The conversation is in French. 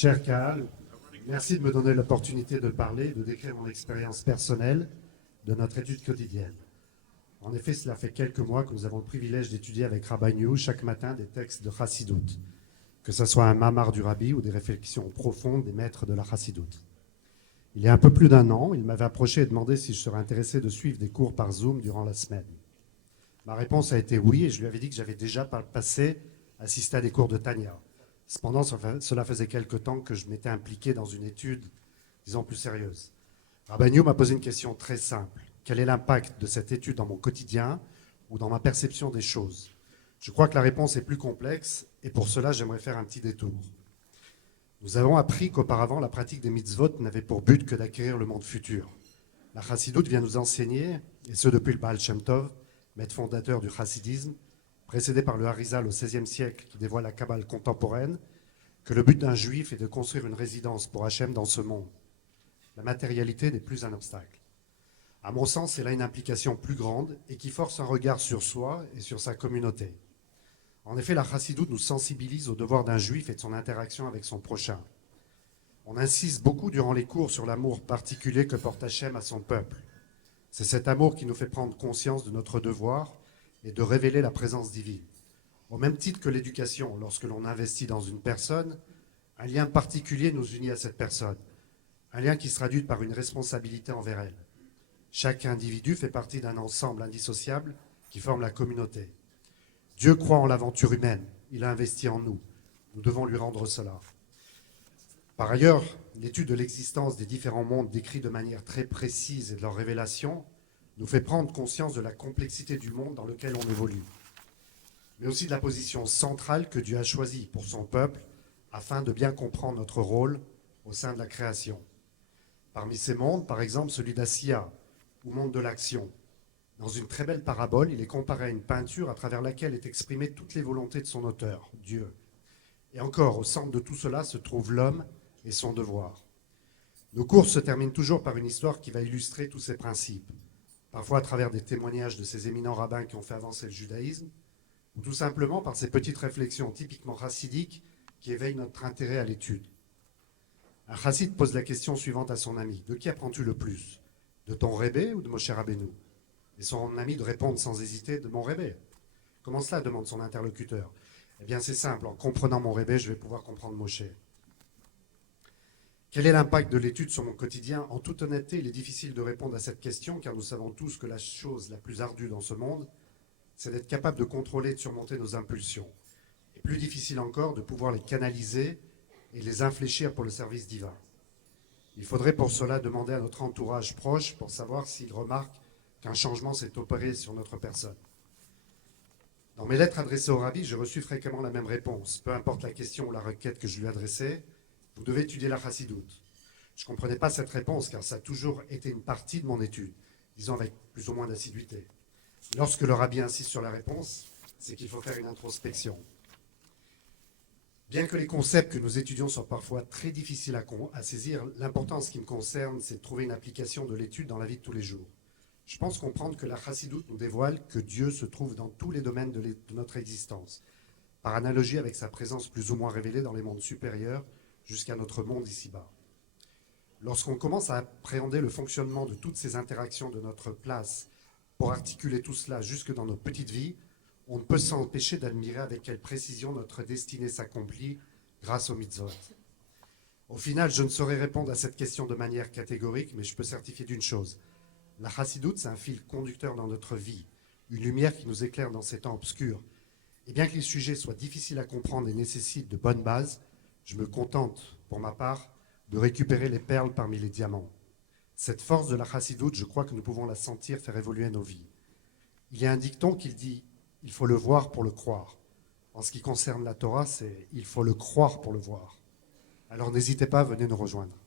Cher Kaal, merci de me donner l'opportunité de parler, de décrire mon expérience personnelle de notre étude quotidienne. En effet, cela fait quelques mois que nous avons le privilège d'étudier avec Rabbi New chaque matin des textes de Chassidoute, que ce soit un mamar du Rabbi ou des réflexions profondes des maîtres de la Chassidoute. Il y a un peu plus d'un an, il m'avait approché et demandé si je serais intéressé de suivre des cours par Zoom durant la semaine. Ma réponse a été oui, et je lui avais dit que j'avais déjà par le passé assisté à des cours de Tanya. Cependant, cela faisait quelque temps que je m'étais impliqué dans une étude, disons, plus sérieuse. Rabbi New m'a posé une question très simple. Quel est l'impact de cette étude dans mon quotidien ou dans ma perception des choses? Je crois que la réponse est plus complexe, et pour cela, j'aimerais faire un petit détour. Nous avons appris qu'auparavant, la pratique des mitzvot n'avait pour but que d'acquérir le monde futur. La Chassidoute vient nous enseigner, et ce depuis le Baal Shem Tov, maître fondateur du chassidisme, précédé par le Harizal au XVIe siècle qui dévoile la Kabbale contemporaine, que le but d'un juif est de construire une résidence pour Hachem dans ce monde. La matérialité n'est plus un obstacle. À mon sens, elle a une implication plus grande et qui force un regard sur soi et sur sa communauté. En effet, la Chassidoute nous sensibilise au devoir d'un juif et de son interaction avec son prochain. On insiste beaucoup durant les cours sur l'amour particulier que porte Hachem à son peuple. C'est cet amour qui nous fait prendre conscience de notre devoir et de révéler la présence divine. Au même titre que l'éducation, lorsque l'on investit dans une personne, un lien particulier nous unit à cette personne, un lien qui se traduit par une responsabilité envers elle. Chaque individu fait partie d'un ensemble indissociable qui forme la communauté. Dieu croit en l'aventure humaine, il a investi en nous. Nous devons lui rendre cela. Par ailleurs, l'étude de l'existence des différents mondes décrits de manière très précise et de leur révélation nous fait prendre conscience de la complexité du monde dans lequel on évolue, mais aussi de la position centrale que Dieu a choisie pour son peuple afin de bien comprendre notre rôle au sein de la création. Parmi ces mondes, par exemple, celui d'Assia, ou monde de l'action. Dans une très belle parabole, il est comparé à une peinture à travers laquelle est exprimée toutes les volontés de son auteur, Dieu. Et encore, au centre de tout cela se trouve l'homme et son devoir. Nos cours se terminent toujours par une histoire qui va illustrer tous ces principes, parfois à travers des témoignages de ces éminents rabbins qui ont fait avancer le judaïsme, ou tout simplement par ces petites réflexions typiquement chassidiques qui éveillent notre intérêt à l'étude. Un chassid pose la question suivante à son ami. De qui apprends-tu le plus? De ton Rébé ou de Moshe Rabbeinu? Et son ami de répondre sans hésiter de mon Rébé. Comment cela? Demande son interlocuteur. Eh bien c'est simple, en comprenant mon Rébé, je vais pouvoir comprendre Moshe. Quel est l'impact de l'étude sur mon quotidien? En toute honnêteté, il est difficile de répondre à cette question car nous savons tous que la chose la plus ardue dans ce monde, c'est d'être capable de contrôler et de surmonter nos impulsions. Et plus difficile encore, de pouvoir les canaliser et les infléchir pour le service divin. Il faudrait pour cela demander à notre entourage proche pour savoir s'il remarque qu'un changement s'est opéré sur notre personne. Dans mes lettres adressées au Rabbi, j'ai reçu fréquemment la même réponse. Peu importe la question ou la requête que je lui adressais, vous devez étudier la Chassidoute. Je ne comprenais pas cette réponse car ça a toujours été une partie de mon étude, disons avec plus ou moins d'assiduité. Lorsque le Rabbi insiste sur la réponse, c'est qu'il faut faire une introspection. Bien que les concepts que nous étudions soient parfois très difficiles à saisir, l'important en ce qui me concerne, c'est de trouver une application de l'étude dans la vie de tous les jours. Je pense comprendre que la Chassidoute nous dévoile que Dieu se trouve dans tous les domaines de notre existence, par analogie avec sa présence plus ou moins révélée dans les mondes supérieurs jusqu'à notre monde ici-bas. Lorsqu'on commence à appréhender le fonctionnement de toutes ces interactions de notre place pour articuler tout cela jusque dans nos petites vies, on ne peut s'empêcher d'admirer avec quelle précision notre destinée s'accomplit grâce aux mitzvot. Au final, je ne saurais répondre à cette question de manière catégorique, mais je peux certifier d'une chose. La Chassidoute, c'est un fil conducteur dans notre vie, une lumière qui nous éclaire dans ces temps obscurs. Et bien que les sujets soient difficiles à comprendre et nécessitent de bonnes bases, je me contente, pour ma part, de récupérer les perles parmi les diamants. Cette force de la Chassidoute, je crois que nous pouvons la sentir faire évoluer nos vies. Il y a un dicton qui dit « il faut le voir pour le croire ». En ce qui concerne la Torah, c'est « il faut le croire pour le voir ». Alors n'hésitez pas, venez nous rejoindre.